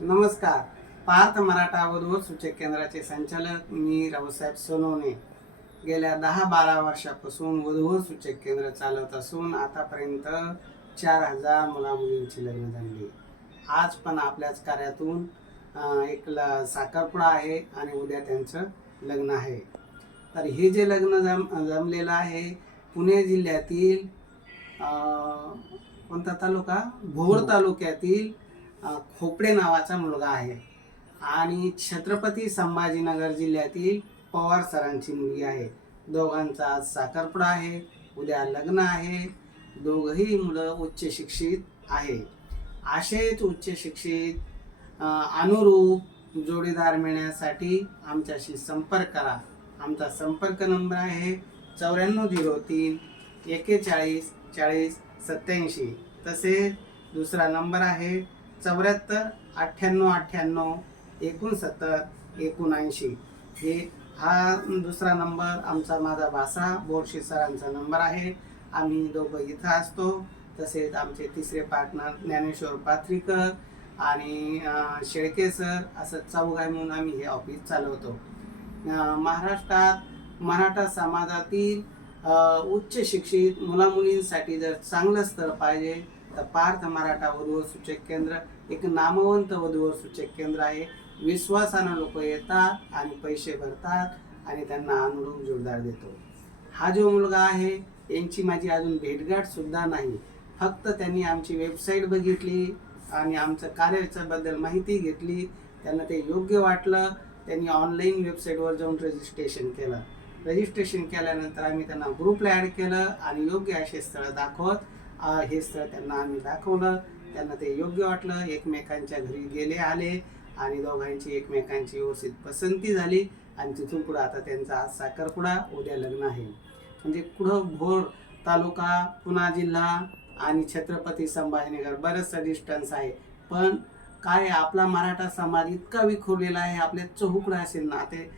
नमस्कार. पार्थ मराठा वधू सूचक केंद्राचे संचालक मी रावसाहेब सोनवणे. गेल्या दहा बारा वर्षापासून वधू सूचक केंद्र चालवत असून आतापर्यंत चार हजार मुला मुलींची लग्न झाली. आज पण आपल्याच कार्यातून एक ल साखरपुडा आहे आणि उद्या त्यांचं लग्न आहे. तर हे जे लग्न जम जमलेलं आहे पुणे जिल्ह्यातील कोणता तालुका? भोर. तालुक्यातील खोपडे नावाचा मुलगा आहे. आणि छत्रपती संभाजीनगर जिल्ह्यातील पवार सरांची मुलगी आहे. दोघांचा आज साखरपुडा आहे. उद्या लग्न आहे. दोघंही मुलं उच्च शिक्षित आहे असेच उच्च शिक्षित अनुरूप जोडीदार मिळण्यासाठी आमच्याशी संपर्क करा. आमचा संपर्क नंबर आहे चौऱ्याण्णव झिरो तीन एकेचाळीस चाळीस सत्याऐंशी तसेच दुसरा नंबर आहे चौऱ्याहत्तर अठ्ठ्याण्णव अठ्ठ्याण्णव एकोणसत्तर एकोणऐंशी. हे हा दुसरा नंबर आमचा माझा भासा बोरशी सरांचा नंबर आहे. आम्ही दोघं इथं असतो. तसेच आमचे तिसरे पार्टनर ज्ञानेश्वर पाथरीकर आणि शेळके सर असं चौघाय म्हणून आम्ही हे ऑफिस चालवतो. महाराष्ट्रात मराठा समाजातील उच्च शिक्षित मुलामुलींसाठी जर चांगलं स्थळ पाहिजे पार्थ मराठा वधूवर सूचक केंद्र एक नामवंत वधूवर सूचक केंद्र आहे. विश्वासानं लोक येतात आणि पैसे भरतात आणि त्यांना अनुरूप जोरदार देतो. हा जो मुलगा आहे यांची माझी अजून भेटगाठ सुद्धा नाही. फक्त त्यांनी आमची वेबसाईट बघितली आणि आमचं कार्याच्याबद्दल माहिती घेतली. त्यांना ते योग्य वाटलं. त्यांनी ऑनलाईन वेबसाईटवर जाऊन रजिस्ट्रेशन केलं. रजिस्ट्रेशन केल्यानंतर आम्ही त्यांना ग्रुपला ॲड केलं आणि योग्य असे स्थळं दाखवत हे स्थळ त्यांना आम्ही दाखवलं. त्यांना ते योग्य वाटलं. एकमेकांच्या घरी गेले आले आणि दोघांची एकमेकांची व्यवस्थित पसंती झाली आणि तिथून पुढं आता त्यांचा आज साखरपुडा उद्या लग्न आहे. म्हणजे कुठं भोर तालुका पुणा जिल्हा आणि छत्रपती संभाजीनगर बरंचसं डिस्टन्स आहे. पण काय आपला मराठा समाज इतका विखुरलेला आहे आपले चहुकडं असे नाते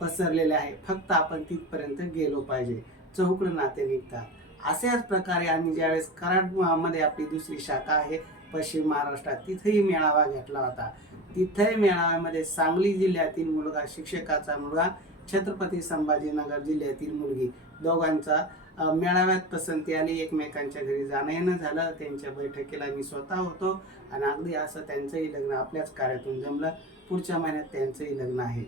पसरलेले आहे. फक्त आपण तिथपर्यंत गेलो पाहिजे. चहुकडं नाते निघतात. अशाच प्रकारे आम्ही ज्यावेळेस कराडमध्ये आपली दुसरी शाखा आहे पश्चिम महाराष्ट्रात तिथेही मेळावा घेतला होता. तिथेही मेळाव्यामध्ये सांगली जिल्ह्यातील मुलगा शिक्षकाचा मुलगा छत्रपती संभाजीनगर जिल्ह्यातील मुलगी दोघांचा मेळाव्यात पसंती आली. एकमेकांच्या घरी जाणं येणं झालं. त्यांच्या बैठकीला मी स्वतः होतो आणि अगदी असं त्यांचंही लग्न आपल्याच कार्यातून जमलं. पुढच्या महिन्यात त्यांचंही लग्न आहे.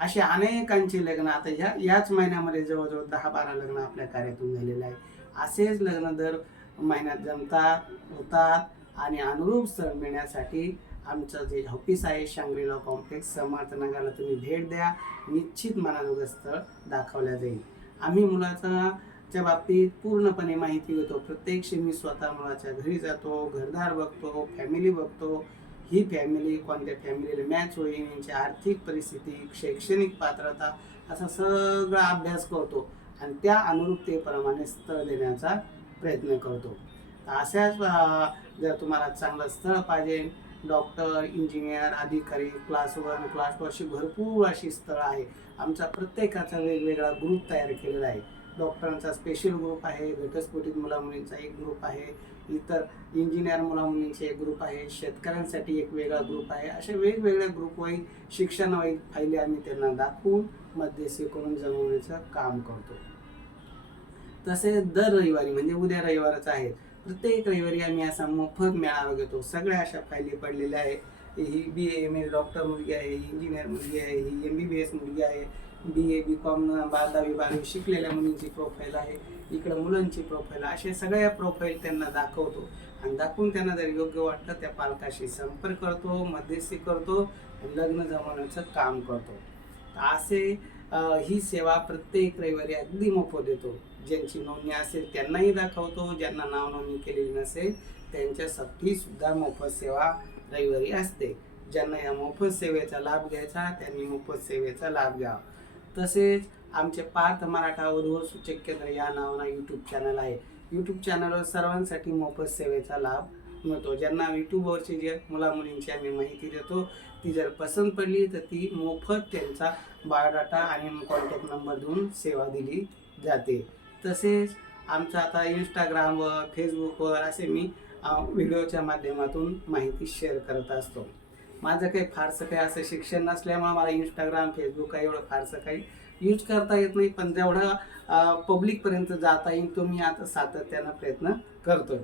असे अनेकांचे लग्न. आता ह्या याच महिन्यामध्ये जवळजवळ दहा बारा लग्न आपल्या कार्यातून झालेलं आहे. असेच लग्न दर महिन्यात जमतात होतात आणि अनुरूप स्थळ मिळण्यासाठी आमचं जे ऑफिस आहे शांग्रीला कॉम्प्लेक्स समर्थनगरला तुम्ही भेट द्या. निश्चित मनाजोगं स्थळ दाखवल्या जाईल. आम्ही मुलाचा च्या बाबतीत पूर्णपणे माहिती घेतो. प्रत्यक्ष मी स्वतः मुलाच्या घरी जातो घरदार बघतो फॅमिली बघतो. ही फॅमिली कोणत्या फॅमिलीला मॅच होईल यांची आर्थिक परिस्थिती शैक्षणिक पात्रता असा सगळा अभ्यास करतो. आणि त्या अनुरूपतेप्रमाणे स्थळ देण्याचा प्रयत्न करतो. अशाच जर तुम्हाला चांगलं स्थळ पाहिजे डॉक्टर इंजिनियर अधिकारी क्लास वन क्लास टू अशी भरपूर अशी स्थळं आहे आमचा प्रत्येकाचा वेगवेगळा ग्रुप तयार केलेला आहे. डॉक्टरांचा स्पेशल ग्रुप आहे घटस्फोटित मुलामुलींचा एक ग्रुप आहे इतर इंजिनियर मुलामुलींचे एक ग्रुप आहे शेतकऱ्यांसाठी एक वेगळा ग्रुप आहे. असे वेगवेगळ्या ग्रुप वाईज शिक्षण वाईज फायली आम्ही त्यांना दाखवून मध्यस्थी करून जमवण्याचं काम करतो. तसे दर रविवारी म्हणजे उद्या रविवारच आहे. प्रत्येक रविवारी आम्ही असा मोफत मेळावा घेतो. सगळ्या अशा फायली पडलेल्या आहे ही बी ए एम ए डॉक्टर मुलगी आहे ही इंजिनियर मुलगी आहे ही एम बी बी एस मुलगी आहे. बी ए बी कॉम दहावी बारावी शिकलेल्या मुलींची प्रोफाईल आहे. इकडं मुलांची प्रोफाईल असे सगळ्या प्रोफाईल त्यांना दाखवतो. आणि दाखवून त्यांना जर योग्य वाटतं त्या पालकाशी संपर्क करतो मध्यस्थी करतो आणि लग्न जमवण्याचं काम करतो. तर असे ही सेवा प्रत्येक रविवारी अगदी मोफत देतो. ज्यांची नोंदणी असेल त्यांनाही दाखवतो. ज्यांना नाव नोंदणी केलेली नसेल त्यांच्यासाठी सुद्धा मोफत सेवा रविवारी असते. ज्यांना या मोफत सेवेचा लाभ घ्यायचा त्यांनी मोफत सेवेचा लाभ घ्यावा. तसेच आमचे पार्थ मराठा वधूवर सूचक केंद्र या नावानं यूट्यूब चॅनल आहे. यूट्यूब चॅनलवर सर्वांसाठी मोफत सेवेचा लाभ मिळतो ज्यांना यूट्यूबवरची जे मुलामुलींची आम्ही माहिती देतो ती जर पसंत पडली तर ती मोफत त्यांचा बायोडाटा आणि कॉन्टॅक्ट नंबर देऊन सेवा दिली जाते. तसेच आमचं आता इंस्टाग्रामवर फेसबुकवर असे मी व्हिडिओच्या माध्यमातून माहिती शेअर करत असतो. माझं काही फारसं काही असं शिक्षण नसल्यामुळे मला इंस्टाग्राम फेसबुक काही एवढं फारसं काही यूज करता येत नाही पण जेवढं पब्लिकपर्यंत जाता येईल तो मी आता सातत्यानं प्रयत्न करतोय.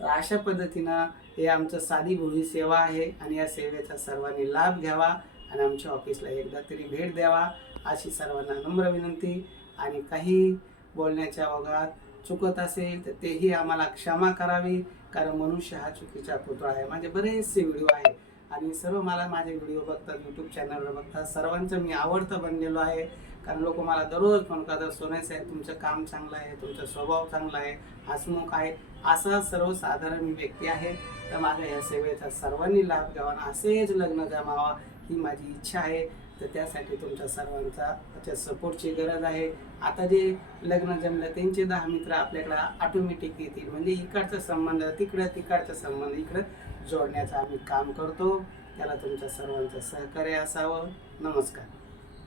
तर अशा पद्धतीनं हे आमचं साधी भूमी सेवा आहे आणि या सेवेचा सर्वांनी लाभ घ्यावा आणि आमच्या ऑफिसला एकदा तरी भेट द्यावा अशी सर्वांना नम्र विनंती. आणि काही बोलण्याच्या ओघात चुकत असेल तर तेही आम्हाला क्षमा करावी कारण मनुष्य हा चुकीचा पुतळा आहे. माझे बरेचसे व्हिडिओ आहे आणि सर्व मला माझे व्हिडिओ बघतात यूट्यूब चॅनलवर बघतात सर्वांचं मी आवडतं बनलेलो आहे. कारण लोक मला दररोज फोन करतात सोने साहेब तुमचं काम चांगलं आहे तुमचा स्वभाव चांगला आहे हसमुख आहे. असा सर्वसाधारण मी व्यक्ती आहे. तर माझ्या या सेवेचा सर्वांनी लाभ घ्यावा आणि असेच लग्न जमावा ही माझी इच्छा आहे. तर त्यासाठी तुमच्या सर्वांचा त्याच्या सपोर्टची गरज आहे. आता जे लग्न जमलं त्यांचे दहा मित्र आपल्याकडं ऑटोमॅटिक येतील. म्हणजे इकडचा संबंध तिकडं तिकडचा संबंध इकडं जोडण्याचं आम्ही काम करतो. त्याला तुमच्या सर्वांचं सहकार्य असावं. नमस्कार.